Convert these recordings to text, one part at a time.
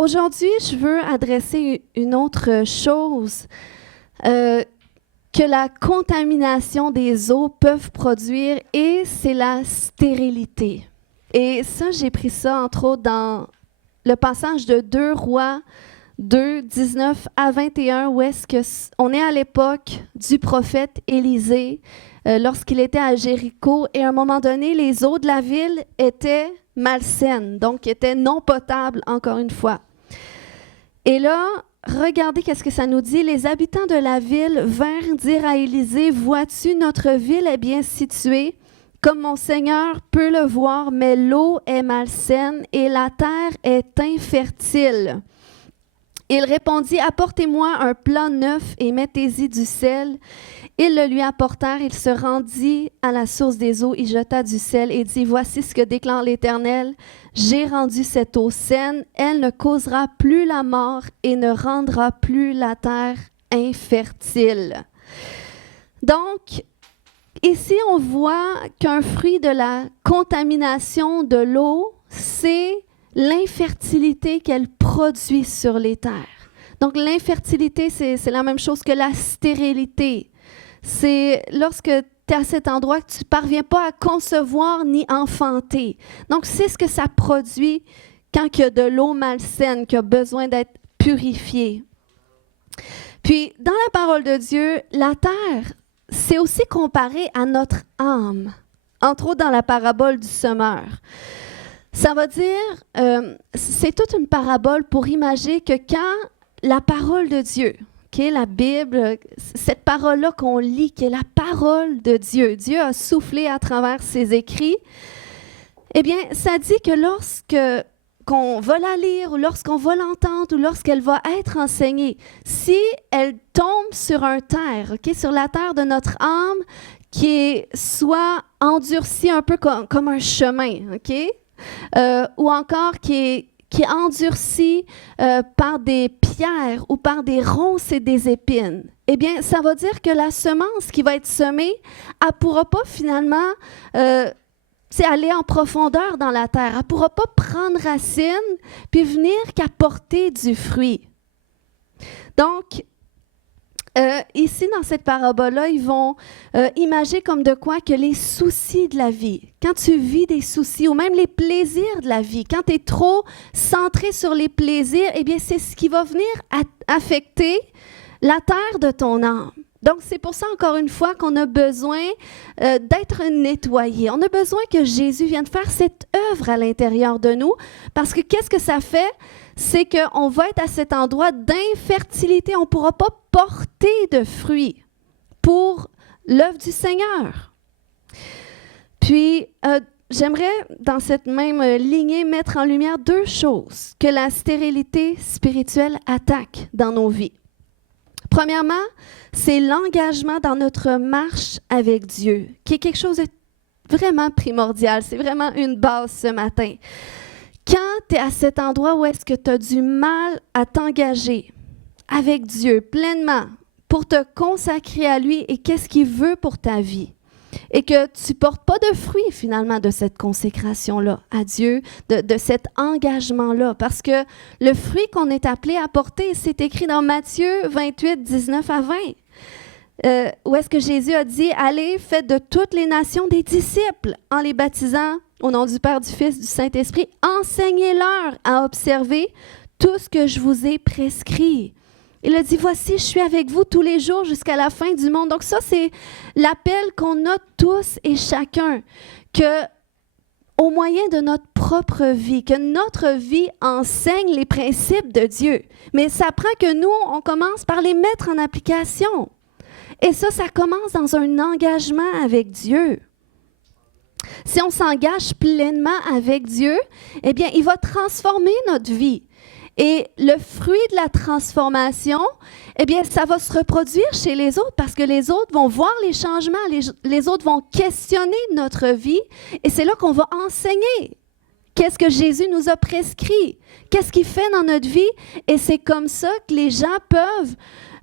aujourd'hui, je veux adresser une autre chose que la contamination des eaux peuvent produire, et c'est la stérilité. Et ça, j'ai pris ça, entre autres, dans le passage de 2 Rois 2, 19 à 21, où est-ce qu'on est à l'époque du prophète Élisée, lorsqu'il était à Jéricho, et à un moment donné, les eaux de la ville étaient malsaines, donc étaient non potables, encore une fois. Et là, regardez qu'est-ce que ça nous dit. Les habitants de la ville vinrent dire à Élisée, « Vois-tu, notre ville est bien située, comme mon Seigneur peut le voir, mais l'eau est malsaine et la terre est infertile. » Il répondit, « Apportez-moi un plat neuf et mettez-y du sel. » Ils le lui apportèrent, il se rendit à la source des eaux, il jeta du sel et dit, « Voici ce que déclare l'Éternel. J'ai rendu cette eau saine, elle ne causera plus la mort et ne rendra plus la terre infertile. » Donc, ici, on voit qu'un fruit de la contamination de l'eau, c'est l'infertilité qu'elle produit sur les terres. Donc, l'infertilité, c'est la même chose que la stérilité. C'est lorsque tu es à cet endroit que tu ne parviens pas à concevoir ni enfanter. Donc, c'est ce que ça produit quand il y a de l'eau malsaine qui a besoin d'être purifiée. Puis, dans la parole de Dieu, la terre, c'est aussi comparé à notre âme, entre autres dans la parabole du semeur. Ça va dire, c'est toute une parabole pour imaginer que quand la parole de Dieu, la Bible, cette parole-là qu'on lit, qui est la parole de Dieu, Dieu a soufflé à travers ses écrits, eh bien, ça dit que qu'on va la lire, ou lorsqu'on va l'entendre, ou lorsqu'elle va être enseignée, si elle tombe sur un terre, sur la terre de notre âme, qui est soit endurcie un peu comme un chemin, ou encore qui est endurcie par des pierres ou par des ronces et des épines, eh bien, ça va dire que la semence qui va être semée, elle ne pourra pas finalement aller en profondeur dans la terre. Elle ne pourra pas prendre racine puis venir qu'apporter du fruit. Donc, ici, dans cette parabole-là, ils vont imaginer comme de quoi que les soucis de la vie, quand tu vis des soucis ou même les plaisirs de la vie, quand tu es trop centré sur les plaisirs, eh bien, c'est ce qui va venir affecter la terre de ton âme. Donc, c'est pour ça, encore une fois, qu'on a besoin d'être nettoyé. On a besoin que Jésus vienne faire cette œuvre à l'intérieur de nous, parce que qu'est-ce que ça fait? C'est qu'on va être à cet endroit d'infertilité. On ne pourra pas porter de fruits pour l'œuvre du Seigneur. Puis, j'aimerais, dans cette même lignée, mettre en lumière 2 choses que la stérilité spirituelle attaque dans nos vies. Premièrement, c'est l'engagement dans notre marche avec Dieu, qui est quelque chose de vraiment primordial. C'est vraiment une base ce matin. Quand tu es à cet endroit où est-ce que tu as du mal à t'engager avec Dieu pleinement pour te consacrer à lui et qu'est-ce qu'il veut pour ta vie, et que tu ne portes pas de fruits finalement de cette consécration-là à Dieu, de cet engagement-là, parce que le fruit qu'on est appelé à porter, c'est écrit dans Matthieu 28, 19 à 20, où est-ce que Jésus a dit « Allez, faites de toutes les nations des disciples en les baptisant au nom du Père, du Fils, du Saint-Esprit, enseignez-leur à observer tout ce que je vous ai prescrit. » Il a dit, voici, je suis avec vous tous les jours jusqu'à la fin du monde. Donc ça, c'est l'appel qu'on a tous et chacun, que au moyen de notre propre vie, que notre vie enseigne les principes de Dieu. Mais ça prend que nous, on commence par les mettre en application. Et ça commence dans un engagement avec Dieu. Si on s'engage pleinement avec Dieu, eh bien, il va transformer notre vie. Et le fruit de la transformation, eh bien, ça va se reproduire chez les autres parce que les autres vont voir les changements, les autres vont questionner notre vie et c'est là qu'on va enseigner. Qu'est-ce que Jésus nous a prescrit? Qu'est-ce qu'il fait dans notre vie? Et c'est comme ça que les gens peuvent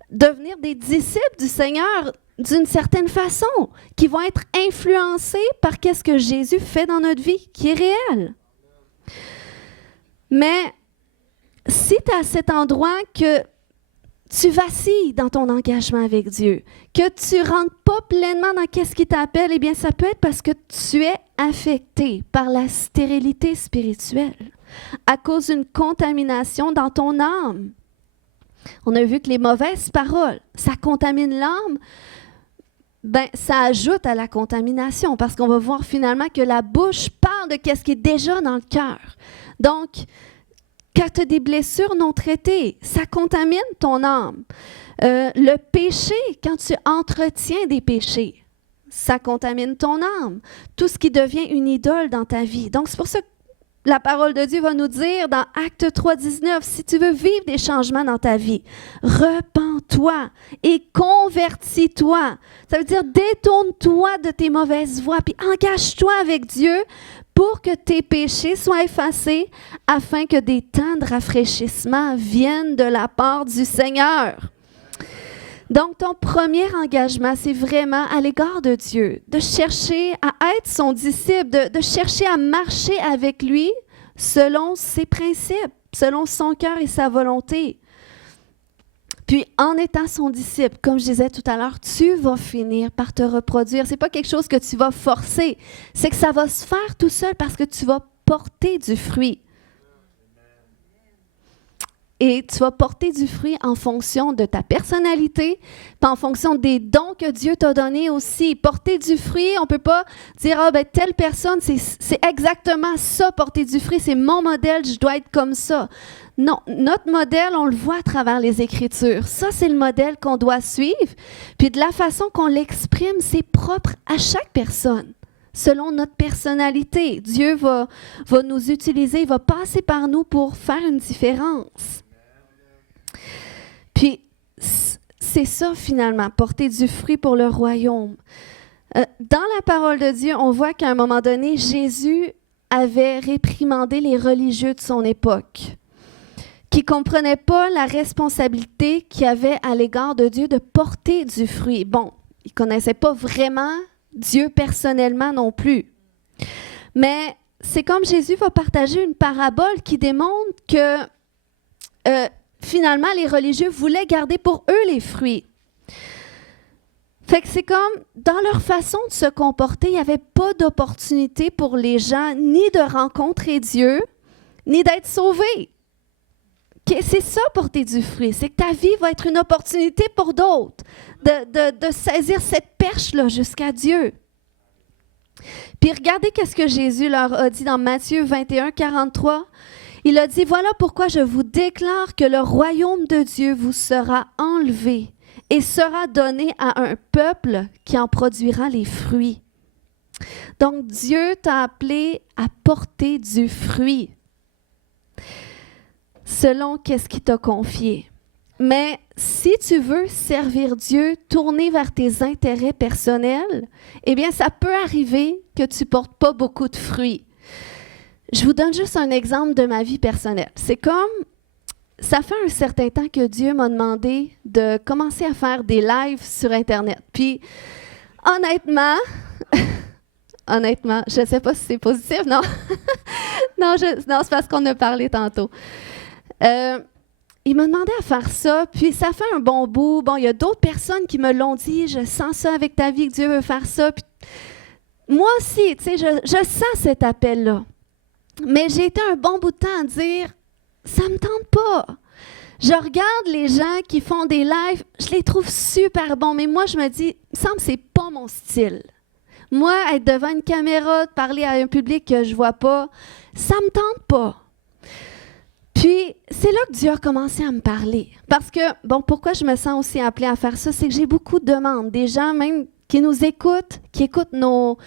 devenir des disciples du Seigneur d'une certaine façon, qui vont être influencés par qu'est-ce que Jésus fait dans notre vie, qui est réel. Mais si tu es à cet endroit que tu vacilles dans ton engagement avec Dieu, que tu ne rentres pas pleinement dans qu'est-ce qui t'appelle, eh bien, ça peut être parce que tu es affecté par la stérilité spirituelle à cause d'une contamination dans ton âme. On a vu que les mauvaises paroles, ça contamine l'âme. Ben, ça ajoute à la contamination parce qu'on va voir finalement que la bouche parle de qu'est-ce qui est déjà dans le cœur. Donc, quand tu as des blessures non traitées, ça contamine ton âme. Le péché, quand tu entretiens des péchés, ça contamine ton âme. Tout ce qui devient une idole dans ta vie. Donc, c'est pour ça que la parole de Dieu va nous dire dans Actes 3, 19, si tu veux vivre des changements dans ta vie, repens-toi et convertis-toi. Ça veut dire détourne-toi de tes mauvaises voies, puis engage-toi avec Dieu pour que tes péchés soient effacés, afin que des temps de rafraîchissement viennent de la part du Seigneur. Donc, ton premier engagement, c'est vraiment à l'égard de Dieu, de chercher à être son disciple, de chercher à marcher avec lui selon ses principes, selon son cœur et sa volonté. Puis, en étant son disciple, comme je disais tout à l'heure, tu vas finir par te reproduire. Ce n'est pas quelque chose que tu vas forcer, c'est que ça va se faire tout seul parce que tu vas porter du fruit. Et tu vas porter du fruit en fonction de ta personnalité, puis en fonction des dons que Dieu t'a donnés aussi. Porter du fruit, on ne peut pas dire « Ah, ben telle personne, c'est exactement ça, porter du fruit, c'est mon modèle, je dois être comme ça. » Non, notre modèle, on le voit à travers les Écritures. Ça, c'est le modèle qu'on doit suivre. Puis de la façon qu'on l'exprime, c'est propre à chaque personne. Selon notre personnalité, Dieu va nous utiliser, il va passer par nous pour faire une différence. Puis, c'est ça finalement, porter du fruit pour le royaume. Dans la parole de Dieu, on voit qu'à un moment donné, Jésus avait réprimandé les religieux de son époque, qui ne comprenaient pas la responsabilité qu'ils avaient à l'égard de Dieu de porter du fruit. Bon, ils ne connaissaient pas vraiment Dieu personnellement non plus. Mais c'est comme Jésus va partager une parabole qui démontre que finalement, les religieux voulaient garder pour eux les fruits. Fait que c'est comme, dans leur façon de se comporter, il n'y avait pas d'opportunité pour les gens ni de rencontrer Dieu, ni d'être sauvés. C'est ça, porter du fruit. C'est que ta vie va être une opportunité pour d'autres, de saisir cette perche-là jusqu'à Dieu. Puis regardez qu'est-ce que Jésus leur a dit dans Matthieu 21, 43. Il a dit, « Voilà pourquoi je vous déclare que le royaume de Dieu vous sera enlevé et sera donné à un peuple qui en produira les fruits. » Donc, Dieu t'a appelé à porter du fruit selon qu'est-ce qu'il t'a confié. Mais si tu veux servir Dieu, tourner vers tes intérêts personnels, eh bien, ça peut arriver que tu ne portes pas beaucoup de fruits. Je vous donne juste un exemple de ma vie personnelle. C'est comme, ça fait un certain temps que Dieu m'a demandé de commencer à faire des lives sur Internet. Puis, honnêtement, je ne sais pas si c'est positif, non? non, c'est parce qu'on a parlé tantôt. Il m'a demandé à faire ça, puis ça fait un bon bout. Bon, il y a d'autres personnes qui me l'ont dit, je sens ça avec ta vie, que Dieu veut faire ça. Puis, moi aussi, tu sais, je sens cet appel-là. Mais j'ai été un bon bout de temps à dire, ça ne me tente pas. Je regarde les gens qui font des lives, je les trouve super bons, mais moi, je me dis, il me semble que ce n'est pas mon style. Moi, être devant une caméra, de parler à un public que je ne vois pas, ça ne me tente pas. Puis, c'est là que Dieu a commencé à me parler. Parce que, bon, pourquoi je me sens aussi appelée à faire ça, c'est que j'ai beaucoup de demandes. Des gens même qui nous écoutent, qui écoutent nos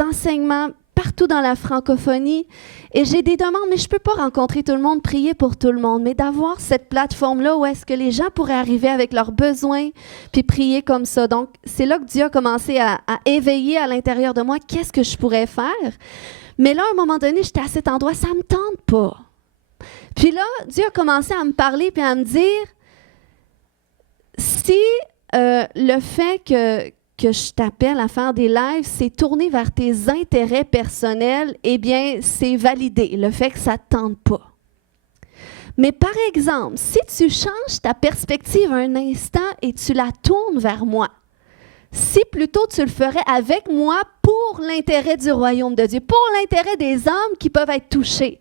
enseignements partout dans la francophonie. Et j'ai des demandes, mais je ne peux pas rencontrer tout le monde, prier pour tout le monde. Mais d'avoir cette plateforme-là où est-ce que les gens pourraient arriver avec leurs besoins puis prier comme ça. Donc, c'est là que Dieu a commencé à éveiller à l'intérieur de moi qu'est-ce que je pourrais faire. Mais là, à un moment donné, j'étais à cet endroit, ça ne me tente pas. Puis là, Dieu a commencé à me parler puis à me dire, si le fait que je t'appelle à faire des lives, c'est tourné vers tes intérêts personnels, eh bien, c'est validé, le fait que ça ne te tente pas. Mais par exemple, si tu changes ta perspective un instant et tu la tournes vers moi, si plutôt tu le ferais avec moi pour l'intérêt du royaume de Dieu, pour l'intérêt des âmes qui peuvent être touchées,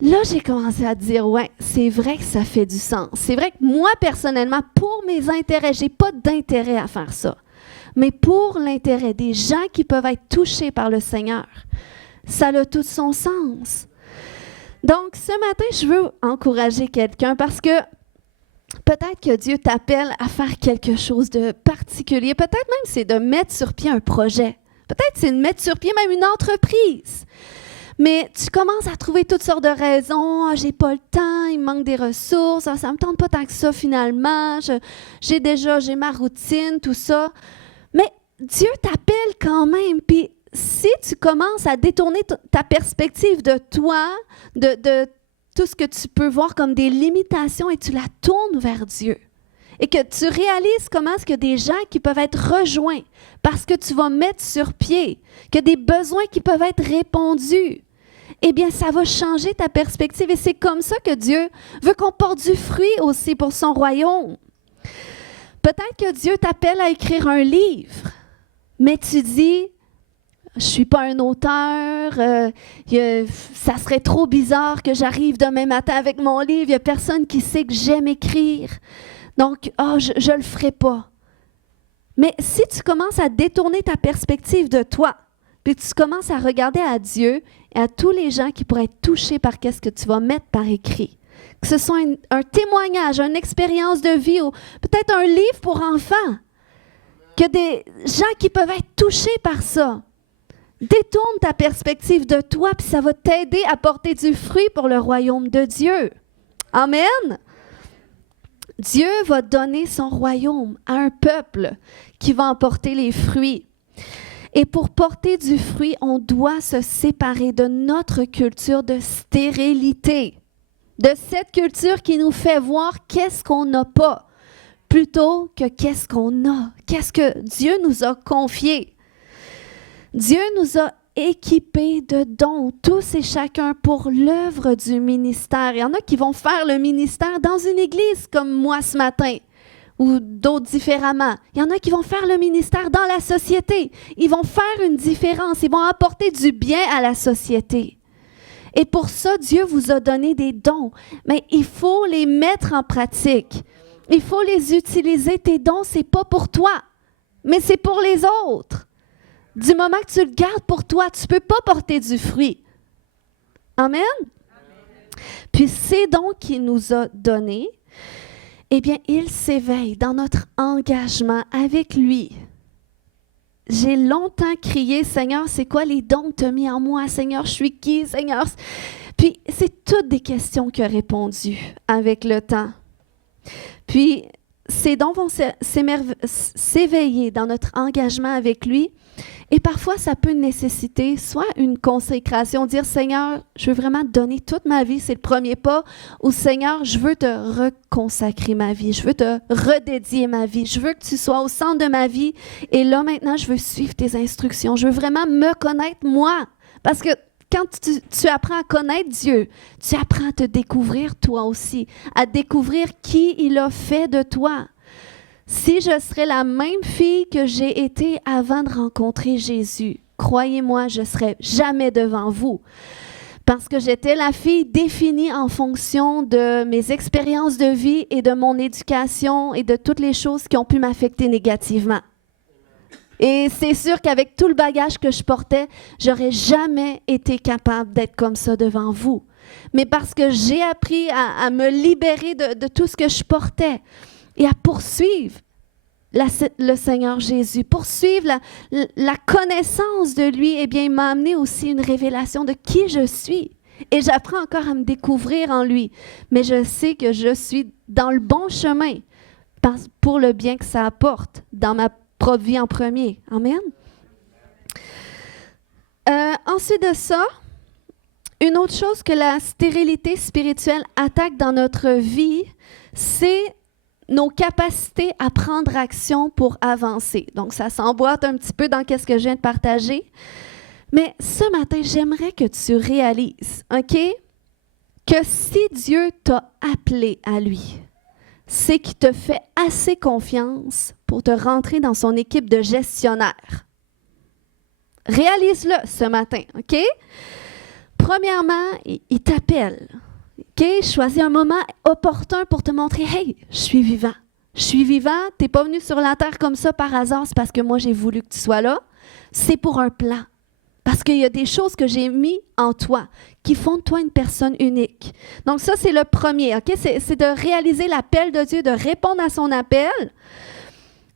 là, j'ai commencé à dire, ouais, c'est vrai que ça fait du sens. C'est vrai que moi, personnellement, pour mes intérêts, je n'ai pas d'intérêt à faire ça. Mais pour l'intérêt des gens qui peuvent être touchés par le Seigneur, ça a tout son sens. Donc, ce matin, je veux encourager quelqu'un parce que peut-être que Dieu t'appelle à faire quelque chose de particulier. Peut-être même c'est de mettre sur pied un projet. Peut-être c'est de mettre sur pied même une entreprise. Mais tu commences à trouver toutes sortes de raisons. Ah, j'ai pas le temps, il me manque des ressources, ah, ça me tente pas tant que ça finalement. J'ai ma routine, tout ça. Mais Dieu t'appelle quand même. Puis si tu commences à détourner ta perspective de toi, de tout ce que tu peux voir comme des limitations et tu la tournes vers Dieu, et que tu réalises comment est-ce que des gens qui peuvent être rejoints parce que tu vas mettre sur pied, que des besoins qui peuvent être répondus, eh bien, ça va changer ta perspective. Et c'est comme ça que Dieu veut qu'on porte du fruit aussi pour son royaume. Peut-être que Dieu t'appelle à écrire un livre, mais tu dis, je ne suis pas un auteur, ça serait trop bizarre que j'arrive demain matin avec mon livre, il n'y a personne qui sait que j'aime écrire. Donc, je ne le ferai pas. Mais si tu commences à détourner ta perspective de toi, puis tu commences à regarder à Dieu et à tous les gens qui pourraient être touchés par qu'est-ce que tu vas mettre par écrit, que ce soit un témoignage, une expérience de vie ou peut-être un livre pour enfants, que des gens qui peuvent être touchés par ça, détourne ta perspective de toi, puis ça va t'aider à porter du fruit pour le royaume de Dieu. Amen. Dieu va donner son royaume à un peuple qui va en porter les fruits. Et pour porter du fruit, on doit se séparer de notre culture de stérilité, de cette culture qui nous fait voir qu'est-ce qu'on n'a pas, plutôt que qu'est-ce qu'on a, qu'est-ce que Dieu nous a confié. Dieu nous a équipés de dons, tous et chacun, pour l'œuvre du ministère. Il y en a qui vont faire le ministère dans une église comme moi ce matin, ou d'autres différemment. Il y en a qui vont faire le ministère dans la société. Ils vont faire une différence. Ils vont apporter du bien à la société. Et pour ça, Dieu vous a donné des dons. Mais il faut les mettre en pratique. Il faut les utiliser. Tes dons, ce n'est pas pour toi, mais c'est pour les autres. Du moment que tu le gardes pour toi, tu ne peux pas porter du fruit. Amen? Puis ces dons qu'il nous a donnés, eh bien, il s'éveille dans notre engagement avec lui. J'ai longtemps crié, Seigneur, c'est quoi les dons que tu as mis en moi? Seigneur, je suis qui? Seigneur? Puis, c'est toutes des questions qu'il a répondu avec le temps. Puis, ces dons vont s'éveiller dans notre engagement avec lui. Et parfois, ça peut nécessiter soit une consécration, dire « Seigneur, je veux vraiment te donner toute ma vie, c'est le premier pas » ou « Seigneur, je veux te reconsacrer ma vie, je veux te redédier ma vie, je veux que tu sois au centre de ma vie et là, maintenant, je veux suivre tes instructions, je veux vraiment me connaître moi. » Parce que quand tu apprends à connaître Dieu, tu apprends à te découvrir toi aussi, à découvrir qui il a fait de toi. Si je serais la même fille que j'ai été avant de rencontrer Jésus, croyez-moi, je ne serais jamais devant vous. Parce que j'étais la fille définie en fonction de mes expériences de vie et de mon éducation et de toutes les choses qui ont pu m'affecter négativement. Et c'est sûr qu'avec tout le bagage que je portais, j'aurais jamais été capable d'être comme ça devant vous. Mais parce que j'ai appris à me libérer de tout ce que je portais, et à poursuivre le Seigneur Jésus, poursuivre la connaissance de lui, eh bien, il m'a amené aussi une révélation de qui je suis. Et j'apprends encore à me découvrir en lui. Mais je sais que je suis dans le bon chemin pour le bien que ça apporte dans ma propre vie en premier. Amen. Ensuite de ça, une autre chose que la stérilité spirituelle attaque dans notre vie, c'est nos capacités à prendre action pour avancer. Donc, ça s'emboîte un petit peu dans ce que je viens de partager. Mais ce matin, j'aimerais que tu réalises, OK, que si Dieu t'a appelé à lui, c'est qu'il te fait assez confiance pour te rentrer dans son équipe de gestionnaires. Réalise-le ce matin, OK? Premièrement, il t'appelle. OK? Choisis un moment opportun pour te montrer, « Hey, je suis vivant. Je suis vivant. Tu n'es pas venu sur la terre comme ça par hasard. C'est parce que moi, j'ai voulu que tu sois là. C'est pour un plan. Parce qu'il y a des choses que j'ai mis en toi qui font de toi une personne unique. » Donc ça, c'est le premier. OK? C'est de réaliser l'appel de Dieu, de répondre à son appel.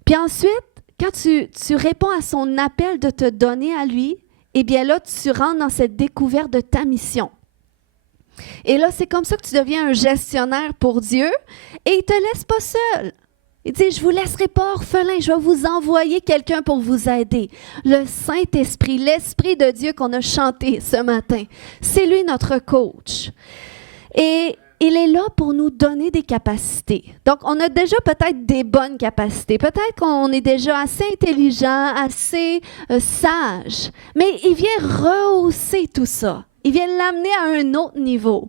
Puis ensuite, quand tu réponds à son appel de te donner à lui, eh bien là, tu rentres dans cette découverte de ta mission. Et là, c'est comme ça que tu deviens un gestionnaire pour Dieu et il ne te laisse pas seul. Il dit, je ne vous laisserai pas orphelin, je vais vous envoyer quelqu'un pour vous aider. Le Saint-Esprit, l'Esprit de Dieu qu'on a chanté ce matin, c'est lui notre coach. Et il est là pour nous donner des capacités. Donc, on a déjà peut-être des bonnes capacités. Peut-être qu'on est déjà assez intelligent, assez sage. Mais il vient rehausser tout ça. Il vient l'amener à un autre niveau.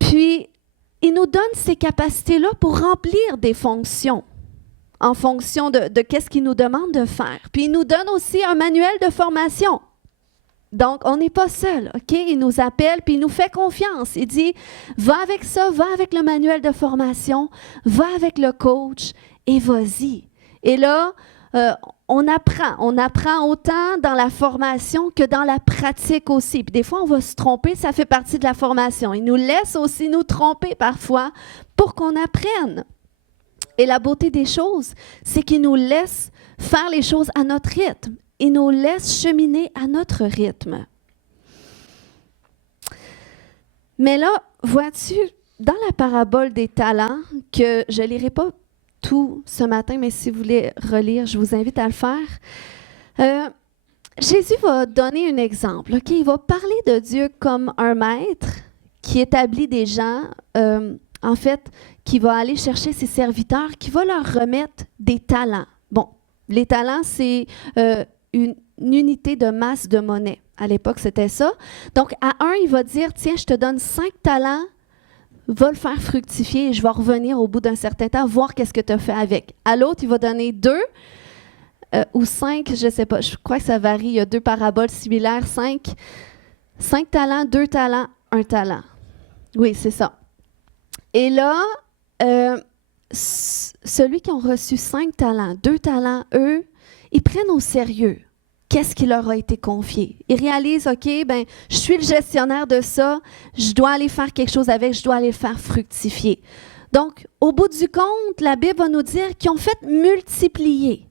Puis, il nous donne ces capacités-là pour remplir des fonctions en fonction de qu'est-ce qu'il nous demande de faire. Puis, il nous donne aussi un manuel de formation. Donc, on n'est pas seul, OK? Il nous appelle, puis il nous fait confiance. Il dit, va avec ça, va avec le manuel de formation, va avec le coach et vas-y. Et là, on apprend autant dans la formation que dans la pratique aussi. Puis des fois, on va se tromper, ça fait partie de la formation. Il nous laisse aussi nous tromper parfois pour qu'on apprenne. Et la beauté des choses, c'est qu'il nous laisse faire les choses à notre rythme. Il nous laisse cheminer à notre rythme. Mais là, vois-tu, dans la parabole des talents, que je ne lirai pas tout ce matin, mais si vous voulez relire, je vous invite à le faire. Jésus va donner un exemple. Okay? Il va parler de Dieu comme un maître qui établit des gens, en fait, qui va aller chercher ses serviteurs, qui va leur remettre des talents. Bon, les talents, c'est une unité de masse de monnaie. À l'époque, c'était ça. Donc, à un, il va dire, tiens, je te donne 5 talents, va le faire fructifier et je vais revenir au bout d'un certain temps, voir qu'est-ce que tu as fait avec. À l'autre, il va donner 2 ou 5, je ne sais pas, je crois que ça varie. Il y a 2 paraboles similaires, 5 talents, 2 talents, 1 talent. Oui, c'est ça. Et là, celui qui a reçu 5 talents, 2 talents, eux, ils prennent au sérieux qu'est-ce qui leur a été confié. Ils réalisent, OK, ben, je suis le gestionnaire de ça, je dois aller faire quelque chose avec, je dois aller le faire fructifier. Donc, au bout du compte, la Bible va nous dire qu'ils ont fait multiplier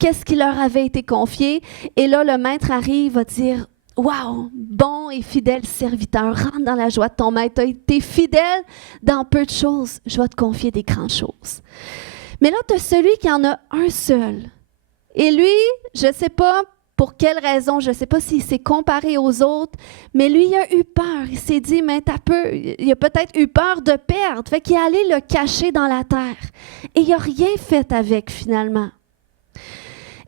qu'est-ce qui leur avait été confié. Et là, le maître arrive, va dire, « Wow, bon et fidèle serviteur, rentre dans la joie de ton maître, tu as été fidèle dans peu de choses, je vais te confier des grandes choses. » Mais là, tu as celui qui en a un seul. Et lui, je ne sais pas pour quelle raison, je ne sais pas s'il s'est comparé aux autres, mais lui, il a eu peur. Il s'est dit, mais il a peut-être eu peur de perdre. Fait qu'il est allé le cacher dans la terre. Et il n'a rien fait avec, finalement.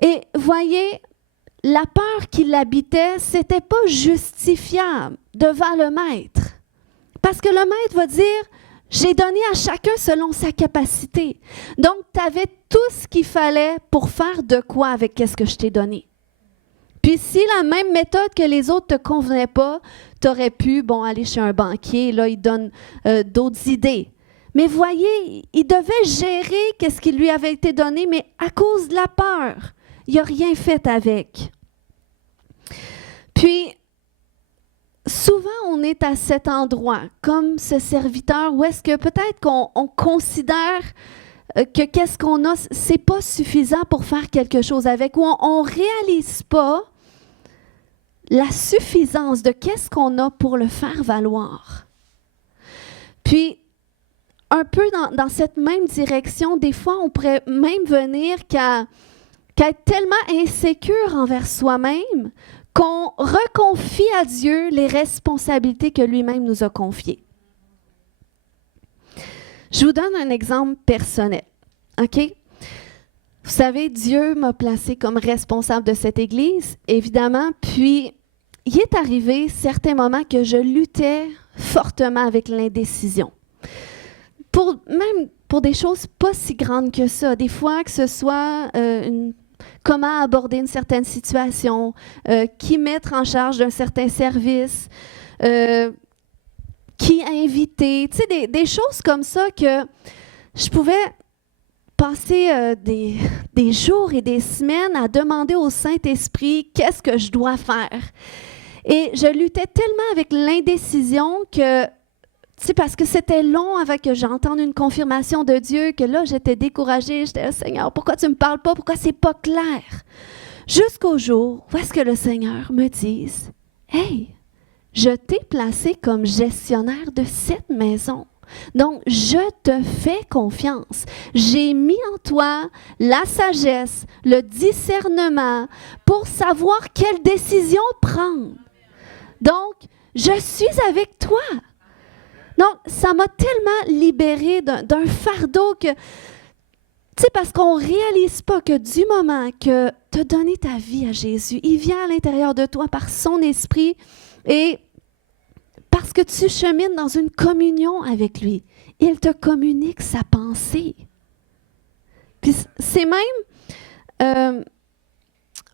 Et voyez, la peur qui l'habitait, ce n'était pas justifiable devant le maître. Parce que le maître va dire, j'ai donné à chacun selon sa capacité. Donc, tu avais tout ce qu'il fallait pour faire de quoi avec ce que je t'ai donné. Puis si la même méthode que les autres ne te convenait pas, tu aurais pu aller chez un banquier, là, il donne d'autres idées. Mais voyez, il devait gérer ce qui lui avait été donné, mais à cause de la peur, il n'a rien fait avec. Puis, souvent, on est à cet endroit, comme ce serviteur, où est-ce que peut-être qu'on considère que qu'est-ce qu'on a, c'est pas suffisant pour faire quelque chose avec, ou on réalise pas la suffisance de qu'est-ce qu'on a pour le faire valoir. Puis, un peu dans cette même direction, des fois, on pourrait même venir qu'à être tellement insécure envers soi-même qu'on reconfie à Dieu les responsabilités que lui-même nous a confiées. Je vous donne un exemple personnel, OK? Vous savez, Dieu m'a placé comme responsable de cette Église, évidemment, puis il est arrivé certains moments que je luttais fortement avec l'indécision. Même pour des choses pas si grandes que ça. Des fois, que ce soit comment aborder une certaine situation, qui mettre en charge d'un certain service, qui inviter, tu sais, des choses comme ça que je pouvais passer des jours et des semaines à demander au Saint-Esprit qu'est-ce que je dois faire. Et je luttais tellement avec l'indécision que, tu sais, parce que c'était long avant que j'entende une confirmation de Dieu, que là, j'étais découragée. J'étais là, Seigneur, pourquoi tu ne me parles pas? Pourquoi c'est pas clair? Jusqu'au jour où est-ce que le Seigneur me dise, « Hey, je t'ai placé comme gestionnaire de cette maison. Donc, je te fais confiance. J'ai mis en toi la sagesse, le discernement pour savoir quelle décision prendre. Donc, je suis avec toi. » Donc, ça m'a tellement libérée d'un fardeau que, tu sais, parce qu'on ne réalise pas que du moment que tu as donné ta vie à Jésus, il vient à l'intérieur de toi par son esprit et parce que tu chemines dans une communion avec lui, il te communique sa pensée. Puis c'est même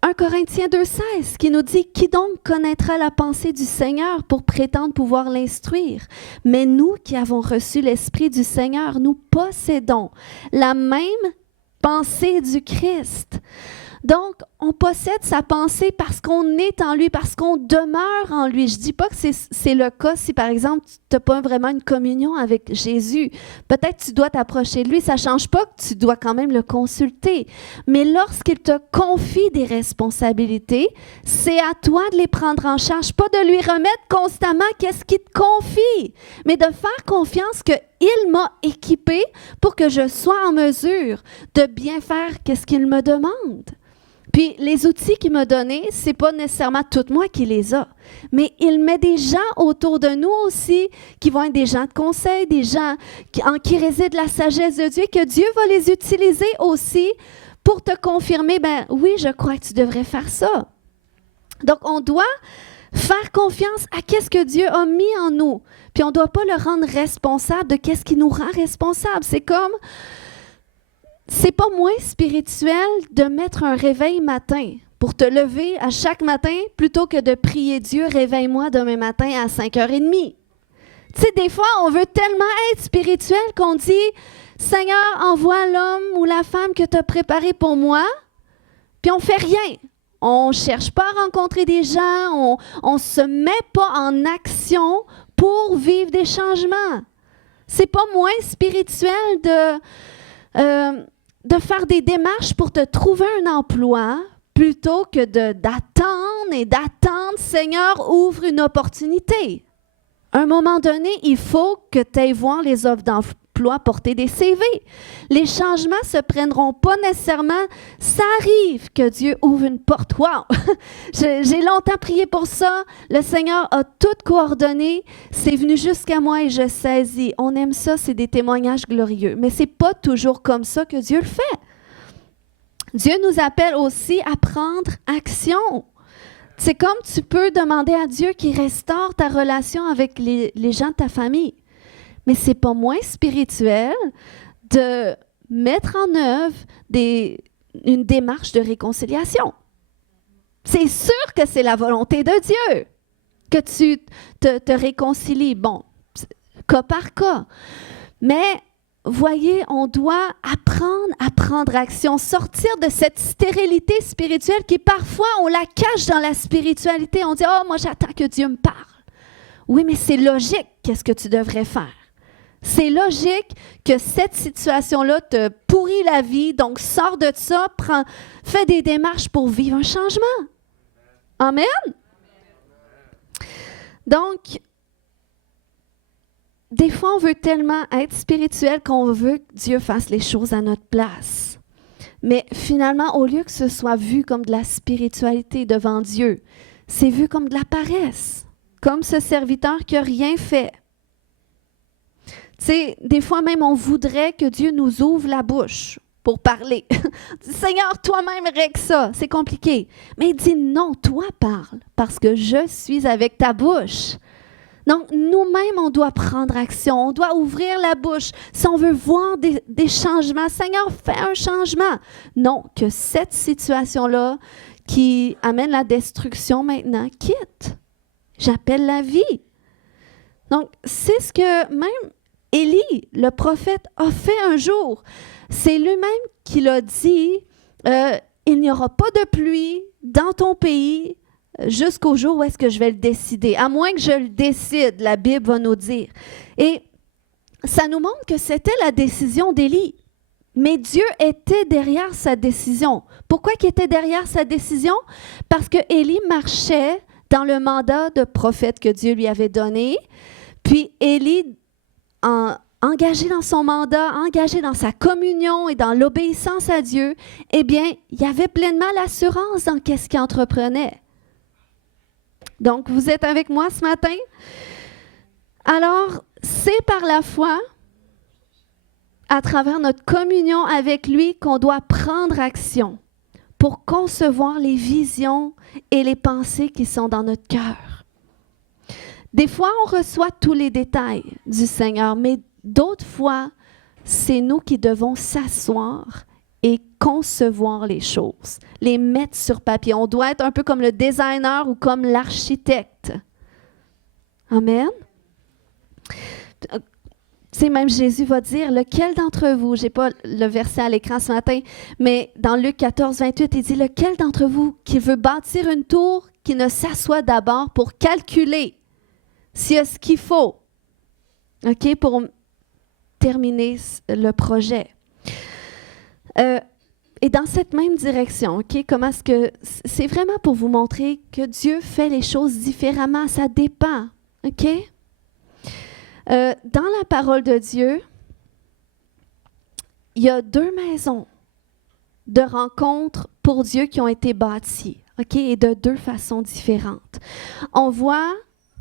1 Corinthiens 2,16 qui nous dit « Qui donc connaîtra la pensée du Seigneur pour prétendre pouvoir l'instruire? Mais nous qui avons reçu l'Esprit du Seigneur, nous possédons la même pensée du Christ. » Donc, on possède sa pensée parce qu'on est en lui, parce qu'on demeure en lui. Je ne dis pas que c'est le cas si, par exemple, tu n'as pas vraiment une communion avec Jésus. Peut-être que tu dois t'approcher de lui. Ça ne change pas que tu dois quand même le consulter. Mais lorsqu'il te confie des responsabilités, c'est à toi de les prendre en charge, pas de lui remettre constamment qu'est-ce qu'il te confie, mais de faire confiance qu'il m'a équipé pour que je sois en mesure de bien faire qu'est-ce qu'il me demande. Puis les outils qu'il m'a donnés, ce n'est pas nécessairement tout moi qui les a, mais il met des gens autour de nous aussi qui vont être des gens de conseil, des gens en qui réside la sagesse de Dieu, que Dieu va les utiliser aussi pour te confirmer, ben oui, je crois que tu devrais faire ça. Donc, on doit faire confiance à qu'est-ce que Dieu a mis en nous. Puis on ne doit pas le rendre responsable de qu'est-ce qui nous rend responsable. C'est pas moins spirituel de mettre un réveil matin pour te lever à chaque matin plutôt que de prier Dieu, réveille-moi demain matin à 5h30. Tu sais, des fois, on veut tellement être spirituel qu'on dit, Seigneur, envoie l'homme ou la femme que tu as préparé pour moi, puis on fait rien. On ne cherche pas à rencontrer des gens, on ne se met pas en action pour vivre des changements. C'est pas moins spirituel de faire des démarches pour te trouver un emploi plutôt que d'attendre, Seigneur, ouvre une opportunité. À un moment donné, il faut que tu ailles voir les offres d'emploi porter des CV. Les changements ne se prendront pas nécessairement. Ça arrive que Dieu ouvre une porte. Wow! J'ai longtemps prié pour ça. Le Seigneur a tout coordonné. C'est venu jusqu'à moi et je saisis. On aime ça, c'est des témoignages glorieux. Mais ce n'est pas toujours comme ça que Dieu le fait. Dieu nous appelle aussi à prendre action. C'est comme tu peux demander à Dieu qu'il restaure ta relation avec les gens de ta famille. Mais ce n'est pas moins spirituel de mettre en œuvre une démarche de réconciliation. C'est sûr que c'est la volonté de Dieu que tu te réconcilies. Bon, cas par cas. Mais voyez, on doit apprendre à prendre action, sortir de cette stérilité spirituelle qui parfois on la cache dans la spiritualité. On dit « Oh, moi j'attends que Dieu me parle. » Oui, mais c'est logique, qu'est-ce que tu devrais faire? C'est logique que cette situation-là te pourrit la vie, donc sors de ça, fais des démarches pour vivre un changement. Amen? Donc, des fois, on veut tellement être spirituel qu'on veut que Dieu fasse les choses à notre place. Mais finalement, au lieu que ce soit vu comme de la spiritualité devant Dieu, c'est vu comme de la paresse, comme ce serviteur qui n'a rien fait. Tu sais, des fois même, on voudrait que Dieu nous ouvre la bouche pour parler. Seigneur, toi-même règle ça, c'est compliqué. Mais il dit non, toi parle, parce que je suis avec ta bouche. Donc, nous-mêmes, on doit prendre action, on doit ouvrir la bouche. Si on veut voir des changements, Seigneur, fais un changement. Non, que cette situation-là qui amène la destruction maintenant, quitte. J'appelle la vie. Donc, c'est ce que même Élie, le prophète, a fait un jour. C'est lui-même qui l'a dit, il n'y aura pas de pluie dans ton pays jusqu'au jour où est-ce que je vais le décider. À moins que je le décide, la Bible va nous dire. Et ça nous montre que c'était la décision d'Élie. Mais Dieu était derrière sa décision. Pourquoi il était derrière sa décision? Parce que Élie marchait dans le mandat de prophète que Dieu lui avait donné. Puis Élie, engagé dans son mandat, engagé dans sa communion et dans l'obéissance à Dieu, eh bien, il avait pleinement l'assurance dans qu'est-ce qu'il entreprenait. Donc, vous êtes avec moi ce matin? Alors, c'est par la foi, à travers notre communion avec lui, qu'on doit prendre action pour concevoir les visions et les pensées qui sont dans notre cœur. Des fois, on reçoit tous les détails du Seigneur, mais d'autres fois, c'est nous qui devons s'asseoir et concevoir les choses, les mettre sur papier. On doit être un peu comme le designer ou comme l'architecte. Amen. Tu sais, même Jésus va dire, lequel d'entre vous, je n'ai pas le verset à l'écran ce matin, mais dans Luc 14, 28, il dit, lequel d'entre vous qui veut bâtir une tour qui ne s'assoit d'abord pour calculer s'il y a ce qu'il faut, OK, pour terminer le projet. Et dans cette même direction, OK, comment est-ce que c'est vraiment pour vous montrer que Dieu fait les choses différemment, ça dépend, OK? Dans la parole de Dieu, il y a 2 maisons de rencontres pour Dieu qui ont été bâties, OK, et de 2 façons différentes. On voit,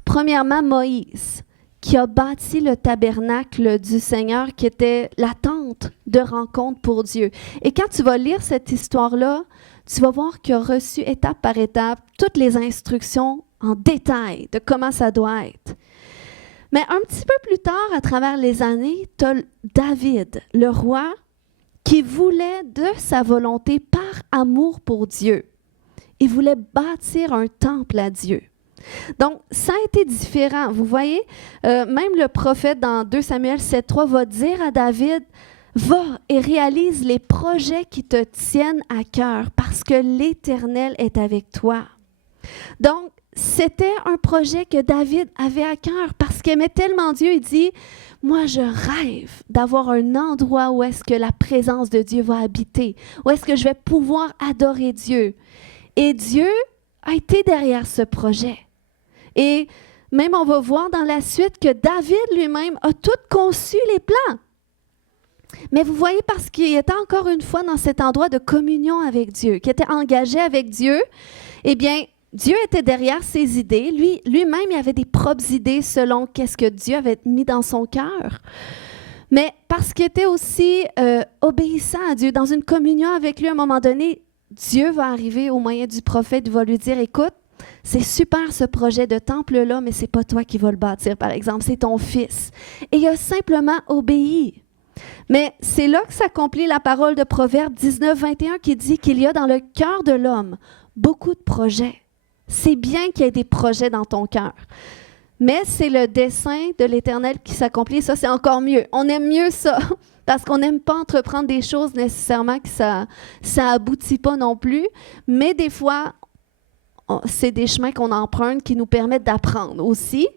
premièrement, Moïse, qui a bâti le tabernacle du Seigneur, qui était la tente de rencontre pour Dieu. Et quand tu vas lire cette histoire-là, tu vas voir qu'il a reçu étape par étape toutes les instructions en détail de comment ça doit être. Mais un petit peu plus tard, à travers les années, tu as David, le roi, qui voulait de sa volonté, par amour pour Dieu, il voulait bâtir un temple à Dieu. Donc, ça a été différent. Vous voyez, même le prophète dans 2 Samuel 7.3 va dire à David, « Va et réalise les projets qui te tiennent à cœur parce que l'Éternel est avec toi. » Donc, c'était un projet que David avait à cœur parce qu'il aimait tellement Dieu. Il dit, « Moi, je rêve d'avoir un endroit où est-ce que la présence de Dieu va habiter, où est-ce que je vais pouvoir adorer Dieu. » Et Dieu a été derrière ce projet. Et même on va voir dans la suite que David lui-même a tout conçu les plans. Mais vous voyez, parce qu'il était encore une fois dans cet endroit de communion avec Dieu, qui était engagé avec Dieu, eh bien, Dieu était derrière ses idées. Lui-même, il avait des propres idées selon qu'est-ce que Dieu avait mis dans son cœur. Mais parce qu'il était aussi obéissant à Dieu, dans une communion avec lui, à un moment donné, Dieu va arriver au moyen du prophète, il va lui dire, écoute, c'est super ce projet de temple-là, mais ce n'est pas toi qui vas le bâtir, par exemple, c'est ton fils. Et il a simplement obéi. Mais c'est là que s'accomplit la parole de Proverbe 19, 21 qui dit qu'il y a dans le cœur de l'homme beaucoup de projets. C'est bien qu'il y ait des projets dans ton cœur. Mais c'est le dessein de l'Éternel qui s'accomplit. Ça, c'est encore mieux. On aime mieux ça parce qu'on n'aime pas entreprendre des choses nécessairement que ça aboutit pas non plus. Mais des fois, c'est des chemins qu'on emprunte qui nous permettent d'apprendre aussi.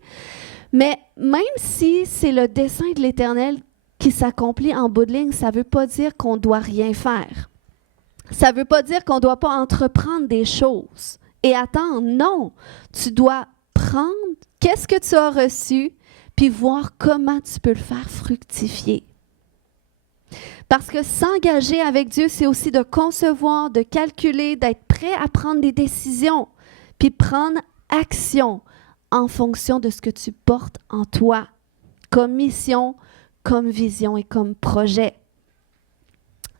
Mais même si c'est le dessein de l'Éternel qui s'accomplit en bout de ligne, ça ne veut pas dire qu'on ne doit rien faire. Ça ne veut pas dire qu'on ne doit pas entreprendre des choses et attendre. Non, tu dois prendre qu'est-ce que tu as reçu puis voir comment tu peux le faire fructifier. Parce que s'engager avec Dieu, c'est aussi de concevoir, de calculer, d'être prêt à prendre des décisions, puis prendre action en fonction de ce que tu portes en toi, comme mission, comme vision et comme projet.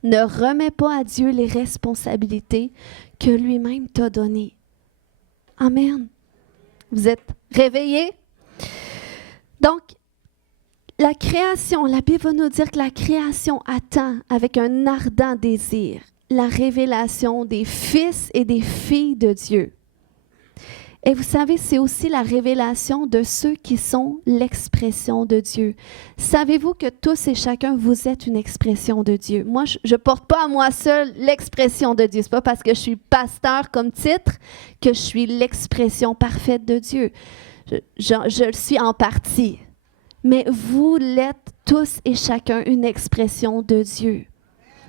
Ne remets pas à Dieu les responsabilités que lui-même t'a données. Amen. Vous êtes réveillés? Donc, la création, la Bible va nous dire que la création attend avec un ardent désir la révélation des fils et des filles de Dieu. Et vous savez, c'est aussi la révélation de ceux qui sont l'expression de Dieu. Savez-vous que tous et chacun, vous êtes une expression de Dieu? Moi, je ne porte pas à moi seule l'expression de Dieu. Ce n'est pas parce que je suis pasteur comme titre que je suis l'expression parfaite de Dieu. Je le suis en partie. Mais vous l'êtes tous et chacun une expression de Dieu.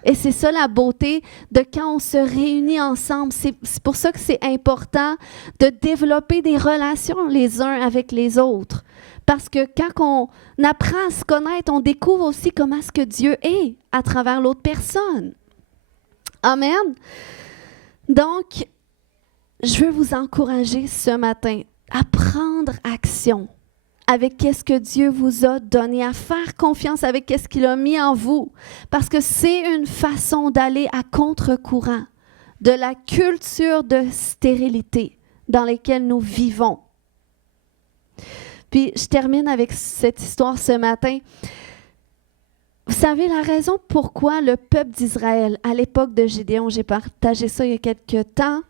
Et c'est ça la beauté de quand on se réunit ensemble. C'est pour ça que c'est important de développer des relations les uns avec les autres. Parce que quand on apprend à se connaître, on découvre aussi comment est-ce que Dieu est à travers l'autre personne. Amen. Donc, je veux vous encourager ce matin à prendre action avec qu'est-ce que Dieu vous a donné, à faire confiance avec qu'est-ce qu'il a mis en vous. Parce que c'est une façon d'aller à contre-courant de la culture de stérilité dans laquelle nous vivons. Puis, je termine avec cette histoire ce matin. Vous savez, la raison pourquoi le peuple d'Israël, à l'époque de Gédéon, j'ai partagé ça il y a quelques temps,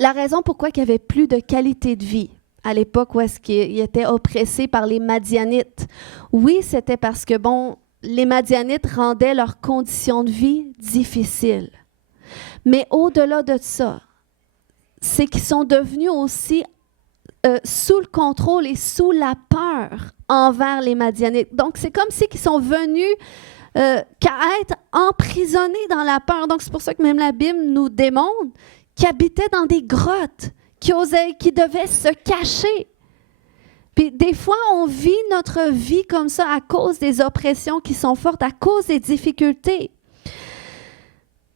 la raison pourquoi il n'y avait plus de qualité de vie, à l'époque où est-ce qu'il était oppressé par les Madianites. Oui, c'était parce que, les Madianites rendaient leurs conditions de vie difficiles. Mais au-delà de ça, c'est qu'ils sont devenus aussi sous le contrôle et sous la peur envers les Madianites. Donc, c'est comme si ils sont venus qu'à être emprisonnés dans la peur. Donc, c'est pour ça que même la Bible nous démontre qu'ils habitaient dans des grottes, qui devaient se cacher. Puis des fois, on vit notre vie comme ça à cause des oppressions qui sont fortes, à cause des difficultés.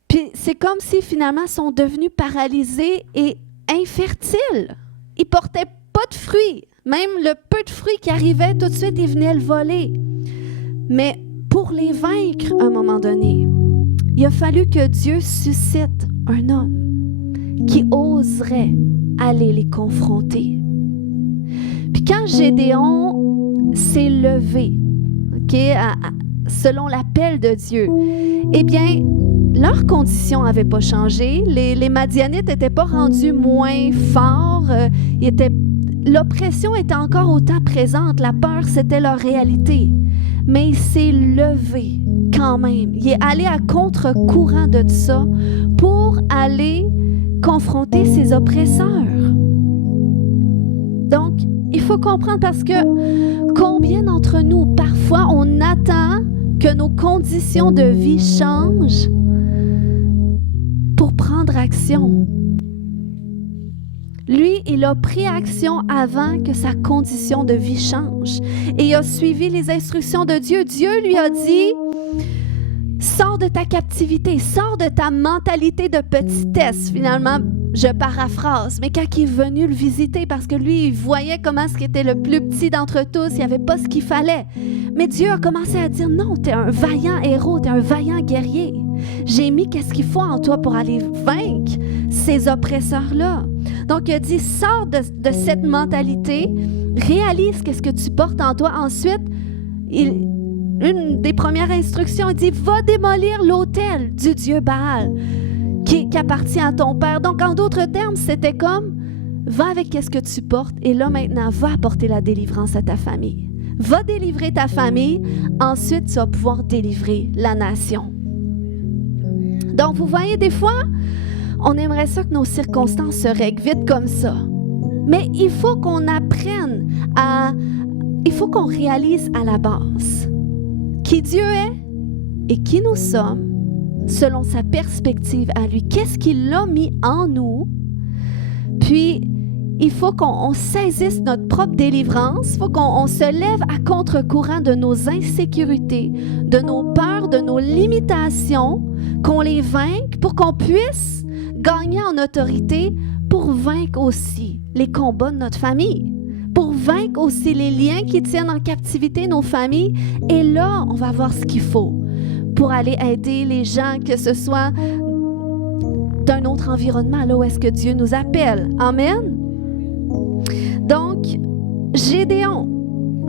Puis c'est comme si finalement, ils sont devenus paralysés et infertiles. Ils ne portaient pas de fruits. Même le peu de fruits qui arrivaient, tout de suite, ils venaient le voler. Mais pour les vaincre, à un moment donné, il a fallu que Dieu suscite un homme qui oserait aller les confronter. Puis quand Gédéon s'est levé, selon l'appel de Dieu, eh bien, leurs conditions n'avaient pas changé. Les Madianites n'étaient pas rendus moins forts. L'oppression était encore autant présente. La peur, c'était leur réalité. Mais il s'est levé quand même. Il est allé à contre-courant de ça pour aller confronter ses oppresseurs. Donc, il faut comprendre parce que combien d'entre nous, parfois, on attend que nos conditions de vie changent pour prendre action. Lui, il a pris action avant que sa condition de vie change. Et il a suivi les instructions de Dieu. Dieu lui a dit, sors de ta captivité, sors de ta mentalité de petitesse. Finalement, je paraphrase, mais quand il est venu le visiter, parce que lui, il voyait comment ce qui était le plus petit d'entre tous, il n'y avait pas ce qu'il fallait. Mais Dieu a commencé à dire, non, tu es un vaillant héros, tu es un vaillant guerrier. J'ai mis qu'est-ce qu'il faut en toi pour aller vaincre ces oppresseurs-là. Donc, il a dit, sors de cette mentalité, réalise qu'est-ce que tu portes en toi. Ensuite, une des premières instructions, il dit, va démolir l'autel du dieu Baal qui appartient à ton père. Donc, en d'autres termes, c'était comme, va avec qu'est-ce que tu portes et là, maintenant, va apporter la délivrance à ta famille. Va délivrer ta famille, ensuite, tu vas pouvoir délivrer la nation. Donc, vous voyez, des fois, on aimerait ça que nos circonstances se règlent vite comme ça. Mais il faut qu'on apprenne il faut qu'on réalise à la base qui Dieu est et qui nous sommes selon sa perspective à lui. Qu'est-ce qu'il a mis en nous? Puis, il faut qu'on saisisse notre propre délivrance. Il faut qu'on se lève à contre-courant de nos insécurités, de nos peurs, de nos limitations, qu'on les vainque pour qu'on puisse gagner en autorité pour vaincre aussi les combats de notre famille, pour vaincre aussi les liens qui tiennent en captivité nos familles. Et là, on va voir ce qu'il faut pour aller aider les gens, que ce soit d'un autre environnement, là où est-ce que Dieu nous appelle. Amen. Donc, Gédéon,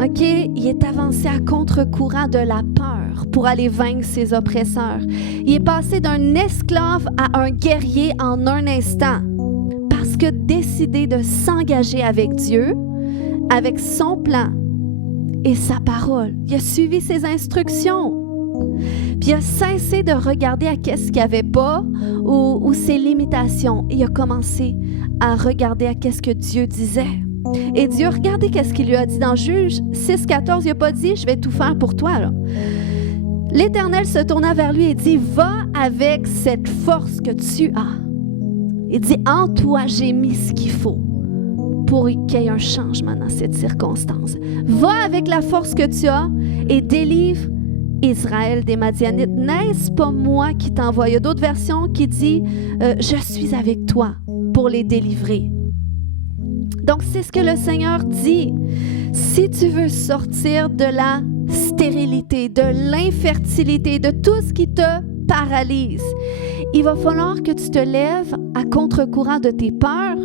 OK? Il est avancé à contre-courant de la peur pour aller vaincre ses oppresseurs. Il est passé d'un esclave à un guerrier en un instant parce que décidé de s'engager avec Dieu, avec son plan et sa parole. Il a suivi ses instructions. Puis il a cessé de regarder à qu'est-ce qu'il n'y avait pas ou ses limitations. Il a commencé à regarder à qu'est-ce que Dieu disait. Et Dieu, regardez qu'est-ce qu'il lui a dit dans Juge 6,14. Il n'a pas dit « Je vais tout faire pour toi. » L'Éternel se tourna vers lui et dit « Va avec cette force que tu as. » Il dit « En toi, j'ai mis ce qu'il faut pour qu'il y ait un changement dans cette circonstance. Va avec la force que tu as et délivre Israël des Madianites. N'est-ce pas moi qui t'envoie? » Il y a d'autres versions qui disent je suis avec toi pour les délivrer. Donc, c'est ce que le Seigneur dit. Si tu veux sortir de la stérilité, de l'infertilité, de tout ce qui te paralyse, il va falloir que tu te lèves à contre-courant de tes peurs,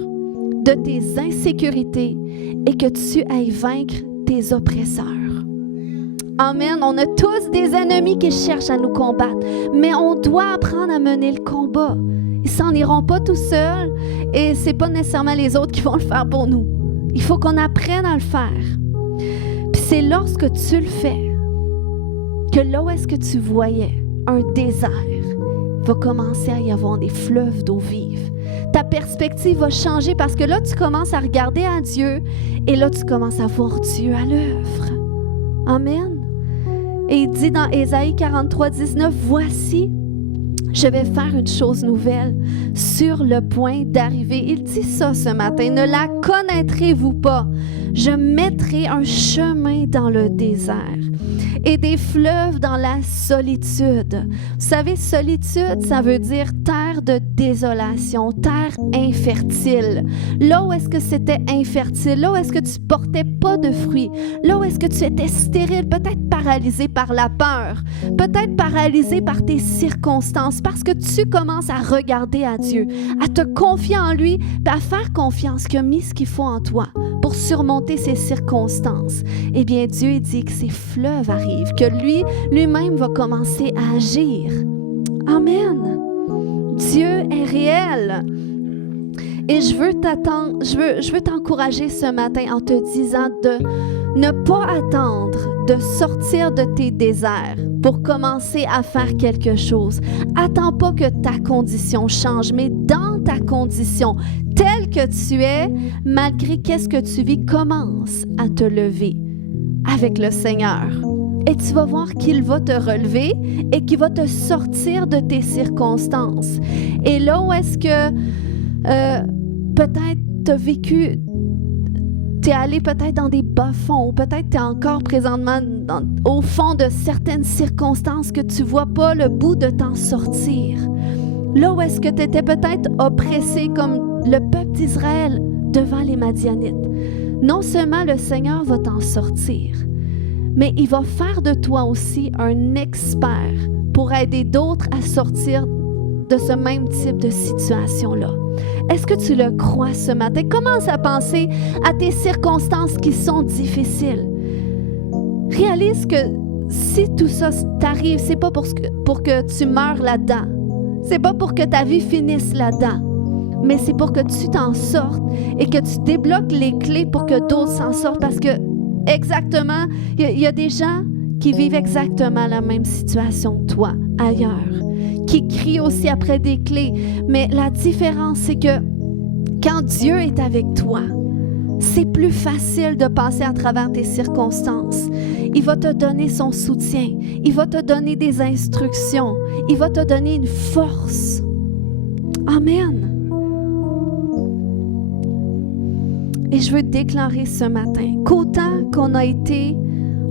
de tes insécurités et que tu ailles vaincre tes oppresseurs. Amen. On a tous des ennemis qui cherchent à nous combattre, mais on doit apprendre à mener le combat. Ils s'en iront pas tout seuls et c'est pas nécessairement les autres qui vont le faire pour nous. Il faut qu'on apprenne à le faire. Puis c'est lorsque tu le fais que là où est-ce que tu voyais un désert, il va commencer à y avoir des fleuves d'eau vive. Ta perspective va changer parce que là, tu commences à regarder à Dieu et là, tu commences à voir Dieu à l'œuvre. Amen. Et il dit dans Ésaïe 43, 19, « Voici, je vais faire une chose nouvelle sur le point d'arriver. » Il dit ça ce matin. « Ne la connaîtrez-vous pas? Je mettrai un chemin dans le désert et des fleuves dans la solitude. » Vous savez, solitude, ça veut dire terre de désolation, terre infertile. Là où est-ce que c'était infertile, là où est-ce que tu portais pas de fruits, là où est-ce que tu étais stérile, peut-être paralysé par la peur, peut-être paralysé par tes circonstances, parce que tu commences à regarder à Dieu, à te confier en lui, puis à faire confiance qu'il a mis ce qu'il faut en toi pour surmonter ces circonstances. Eh bien, Dieu il dit que ces fleuves arrivent, que lui-même va commencer à agir. Amen. Dieu est réel. Et je veux t'encourager ce matin en te disant de ne pas attendre de sortir de tes déserts pour commencer à faire quelque chose. Attends pas que ta condition change, mais dans ta condition, telle que tu es, malgré qu'est-ce que tu vis, commence à te lever avec le Seigneur. Et tu vas voir qu'il va te relever et qu'il va te sortir de tes circonstances. Et là où est-ce que peut-être tu as vécu, tu es allé peut-être dans des bas-fonds, ou peut-être tu es encore présentement au fond de certaines circonstances que tu ne vois pas le bout de t'en sortir. Là où est-ce que tu étais peut-être oppressé comme le peuple d'Israël devant les Madianites. Non seulement le Seigneur va t'en sortir, mais il va faire de toi aussi un expert pour aider d'autres à sortir de ce même type de situation-là. Est-ce que tu le crois ce matin? Commence à penser à tes circonstances qui sont difficiles. Réalise que si tout ça t'arrive, c'est pas pour que tu meurs là-dedans. C'est pas pour que ta vie finisse là-dedans. Mais c'est pour que tu t'en sortes et que tu débloques les clés pour que d'autres s'en sortent. Parce que exactement, il y a des gens qui vivent exactement la même situation que toi, ailleurs, qui crient aussi après des clés. Mais la différence, c'est que quand Dieu est avec toi, c'est plus facile de passer à travers tes circonstances. Il va te donner son soutien. Il va te donner des instructions. Il va te donner une force. Amen. Et je veux déclarer ce matin qu'autant qu'on a été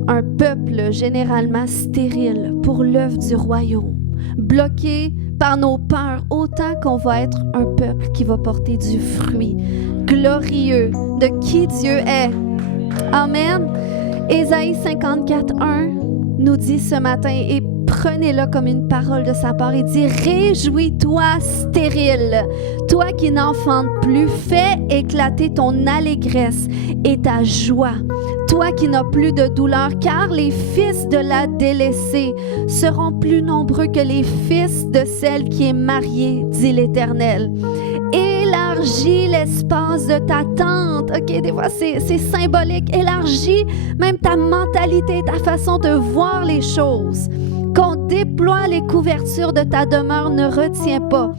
un peuple généralement stérile pour l'œuvre du royaume, bloqué par nos peurs, autant qu'on va être un peuple qui va porter du fruit glorieux de qui Dieu est. Amen. Ésaïe 54, 1 nous dit ce matin, « Et prenez-le comme une parole de sa part. Il dit, réjouis-toi stérile, toi qui n'enfantes plus, fais éclater ton allégresse et ta joie. Toi qui n'as plus de douleur, car les fils de la délaissée seront plus nombreux que les fils de celle qui est mariée, dit l'Éternel. Élargis l'espace de ta tente. OK, des fois, c'est symbolique. Élargis même ta mentalité, ta façon de voir les choses. Qu'on déploie les couvertures de ta demeure, ne retiens pas.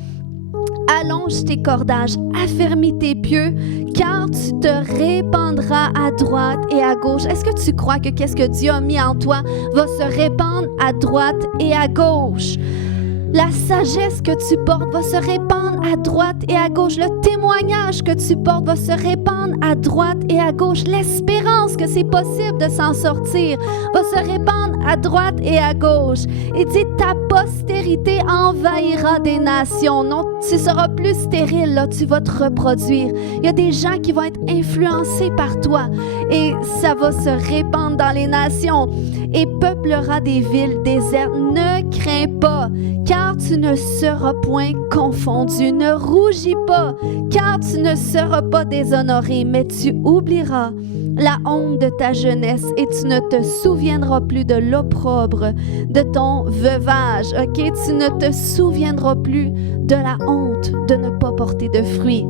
Allonge tes cordages, affermis tes pieux, car tu te répandras à droite et à gauche. Est-ce que tu crois que qu'est-ce que Dieu a mis en toi va se répandre à droite et à gauche? La sagesse que tu portes va se répandre à droite et à gauche. Le témoignage que tu portes va se répandre à droite et à gauche. L'espérance que c'est possible de s'en sortir va se répandre à droite et à gauche. Il dit, ta postérité envahira des nations. Non, tu ne seras plus stérile, là, tu vas te reproduire. Il y a des gens qui vont être influencés par toi et ça va se répandre dans les nations et peuplera des villes désertes. Ne crains pas, car tu ne seras point confondu. Ne rougis pas, car tu ne seras pas déshonoré, mais tu oublieras la honte de ta jeunesse et tu ne te souviendras plus de l'opprobre de ton veuvage. OK? Tu ne te souviendras plus de la honte de ne pas porter de fruits.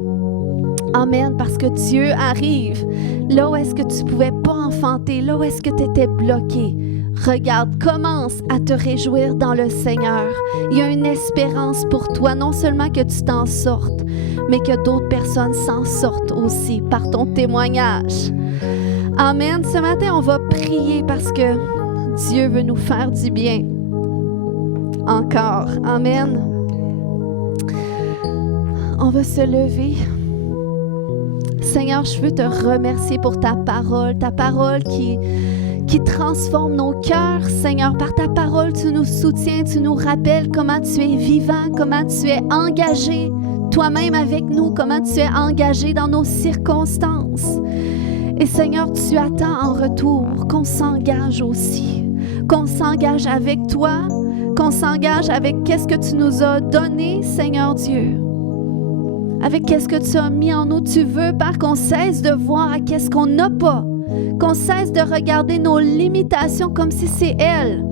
Amen, parce que Dieu arrive là où est-ce que tu ne pouvais pas enfanter, là où est-ce que tu étais bloqué. Regarde, commence à te réjouir dans le Seigneur. Il y a une espérance pour toi, non seulement que tu t'en sortes, mais que d'autres personnes s'en sortent aussi par ton témoignage. Amen. Ce matin, on va prier parce que Dieu veut nous faire du bien. Encore. Amen. On va se lever. Seigneur, je veux te remercier pour ta parole qui transforme nos cœurs. Seigneur, par ta parole, tu nous soutiens, tu nous rappelles comment tu es vivant, comment tu es engagé toi-même avec nous, comment tu es engagé dans nos circonstances. Et Seigneur, tu attends en retour qu'on s'engage aussi, qu'on s'engage avec toi, qu'on s'engage avec qu'est-ce que tu nous as donné, Seigneur Dieu. Avec qu'est-ce que tu as mis en nous. Tu veux, Père, qu'on cesse de voir à qu'est-ce qu'on n'a pas, qu'on cesse de regarder nos limitations comme si c'est elles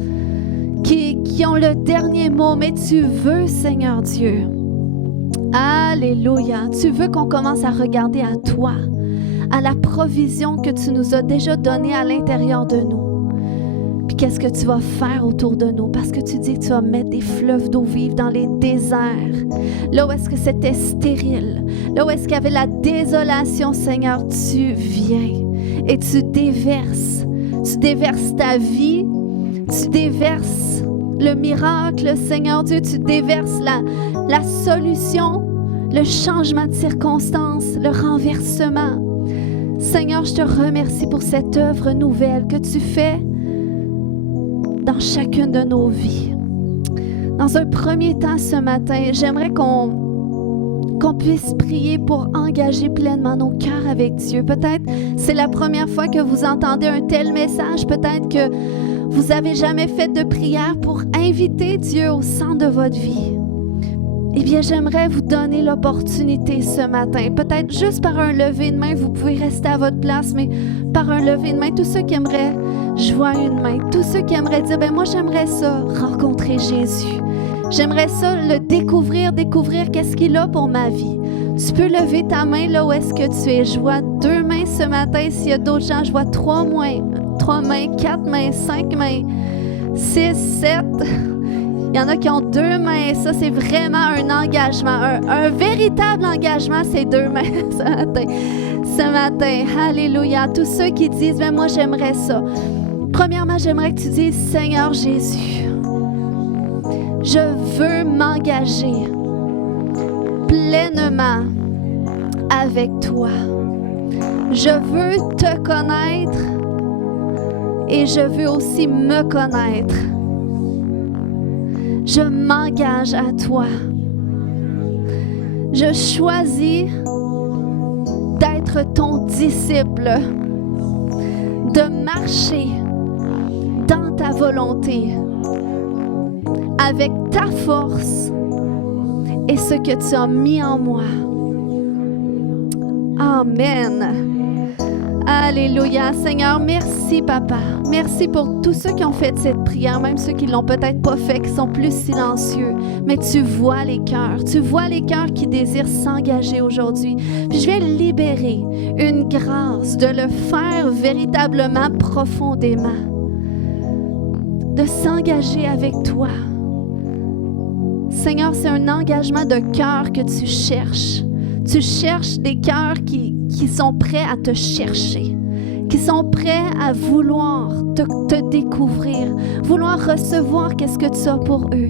qui ont le dernier mot. Mais tu veux, Seigneur Dieu, alléluia, tu veux qu'on commence à regarder à toi, à la provision que tu nous as déjà donnée à l'intérieur de nous. Puis qu'est-ce que tu vas faire autour de nous? Parce que tu dis que tu vas mettre des fleuves d'eau vive dans les déserts. Là où est-ce que c'était stérile, là où est-ce qu'il y avait la désolation, Seigneur, tu viens et tu déverses ta vie, tu déverses le miracle, Seigneur Dieu, tu déverses la solution, le changement de circonstance, le renversement. Seigneur, je te remercie pour cette œuvre nouvelle que tu fais dans chacune de nos vies. Dans un premier temps ce matin, j'aimerais qu'on puisse prier pour engager pleinement nos cœurs avec Dieu. Peut-être c'est la première fois que vous entendez un tel message. Peut-être que vous n'avez jamais fait de prière pour inviter Dieu au centre de votre vie. Eh bien, j'aimerais vous donner l'opportunité ce matin. Peut-être juste par un lever de main, vous pouvez rester à votre place, mais par un lever de main, tous ceux qui aimeraient, je vois une main, tous ceux qui aimeraient dire, ben moi j'aimerais ça, rencontrer Jésus. J'aimerais ça, le découvrir qu'est-ce qu'il a pour ma vie. Tu peux lever ta main là où est-ce que tu es. Je vois 2 mains ce matin. S'il y a d'autres gens, je vois 3 mains, 4 mains, 5 mains, 6, 7. Il y en a qui ont 2 mains. Ça, c'est vraiment un engagement. Un véritable engagement, c'est 2 mains ce matin. Alléluia. Tous ceux qui disent, ben moi, j'aimerais ça. Premièrement, j'aimerais que tu dises, Seigneur Jésus, je veux m'engager pleinement avec toi. Je veux te connaître et je veux aussi me connaître. Je m'engage à toi. Je choisis d'être ton disciple, de marcher dans ta volonté. avec ta force et ce que tu as mis en moi. Amen. Alléluia. Seigneur, merci, Papa. Merci pour tous ceux qui ont fait cette prière, même ceux qui ne l'ont peut-être pas fait, qui sont plus silencieux. Mais tu vois les cœurs. Tu vois les cœurs qui désirent s'engager aujourd'hui. Puis je vais libérer une grâce de le faire véritablement profondément. De s'engager avec toi. Seigneur, c'est un engagement de cœur que tu cherches. Tu cherches des cœurs qui sont prêts à te chercher, qui sont prêts à vouloir te découvrir, vouloir recevoir qu'est-ce que tu as pour eux.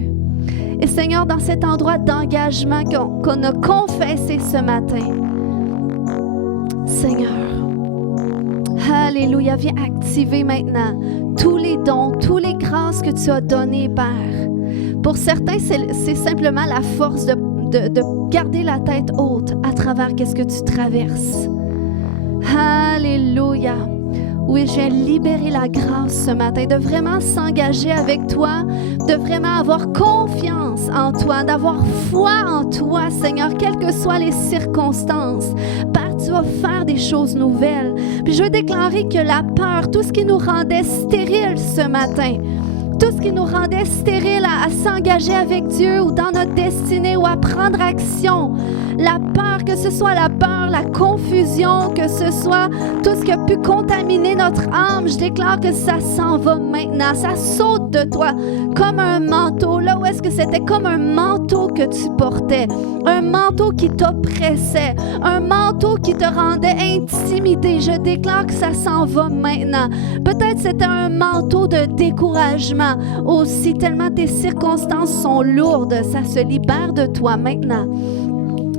Et Seigneur, dans cet endroit d'engagement qu'on a confessé ce matin, Seigneur, alléluia, viens activer maintenant tous les dons, toutes les grâces que tu as données, Père. Pour certains, c'est simplement la force de garder la tête haute à travers qu'est-ce que tu traverses. Alléluia. Oui, je viens libérer la grâce ce matin, de vraiment s'engager avec toi, de vraiment avoir confiance en toi, d'avoir foi en toi, Seigneur, quelles que soient les circonstances. Père, tu vas faire des choses nouvelles. Puis je veux déclarer que la peur, tout ce qui nous rendait stériles ce matin, tout ce qui nous rendait stériles à s'engager avec Dieu ou dans notre destinée ou à prendre action, la peur, que ce soit la peur, la confusion, que ce soit tout ce qui a pu contaminer notre âme, je déclare que ça s'en va maintenant, ça saute de toi comme un manteau, là où est-ce que c'était comme un manteau que tu portais, un manteau qui t'oppressait, un manteau qui te rendait intimidé, je déclare que ça s'en va maintenant. Peut-être c'était un manteau de découragement aussi, tellement tes circonstances sont lourdes, ça se libère de toi maintenant.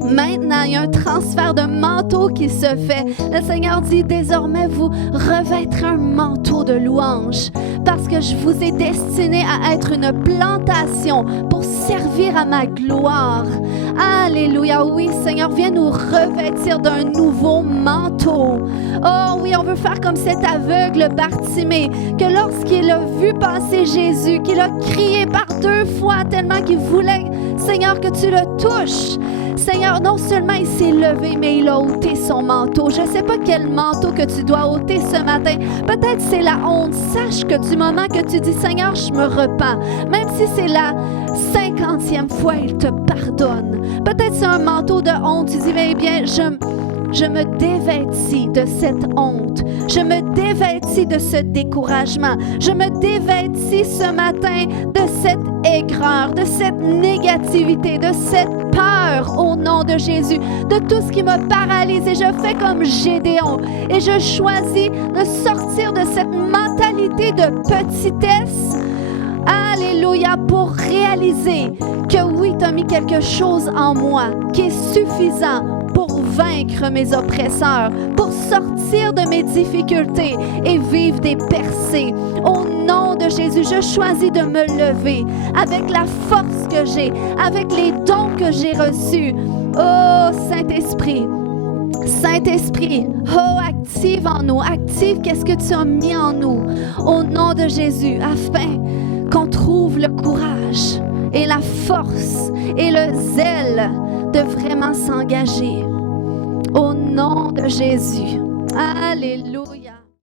Maintenant, il y a un transfert de manteau qui se fait. Le Seigneur dit, désormais, vous revêtrez un manteau de louange parce que je vous ai destiné à être une plantation pour servir à ma gloire. Alléluia. Oui, Seigneur, viens nous revêtir d'un nouveau manteau. Oh oui, on veut faire comme cet aveugle Bartimée, que lorsqu'il a vu passer Jésus, qu'il a crié par 2 fois tellement qu'il voulait, Seigneur, que tu le touches. Seigneur, non seulement il s'est levé, mais il a ôté son manteau. Je ne sais pas quel manteau que tu dois ôter ce matin. Peut-être c'est la honte. Sache que du moment que tu dis, Seigneur, je me repens, même si c'est la 50e fois, il te pardonne. Peut-être c'est un manteau de honte. Tu dis, eh bien, je me dévêtis de cette honte. Je me dévêtis de ce découragement. Je me dévêtis ce matin de cette aigreur, de cette négativité, de cette peur au nom de Jésus, de tout ce qui me paralyse. Et je fais comme Gédéon. Et je choisis de sortir de cette mentalité de petitesse. Alléluia, pour réaliser que oui, tu as mis quelque chose en moi qui est suffisant pour vaincre mes oppresseurs, pour sortir de mes difficultés et vivre des percées. Au nom de Jésus, je choisis de me lever avec la force que j'ai, avec les dons que j'ai reçus. Oh, Saint-Esprit, Saint-Esprit, oh, active en nous, active qu'est-ce que tu as mis en nous, au nom de Jésus, afin qu'on trouve le courage et la force et le zèle de vraiment s'engager. Au nom de Jésus. Alléluia.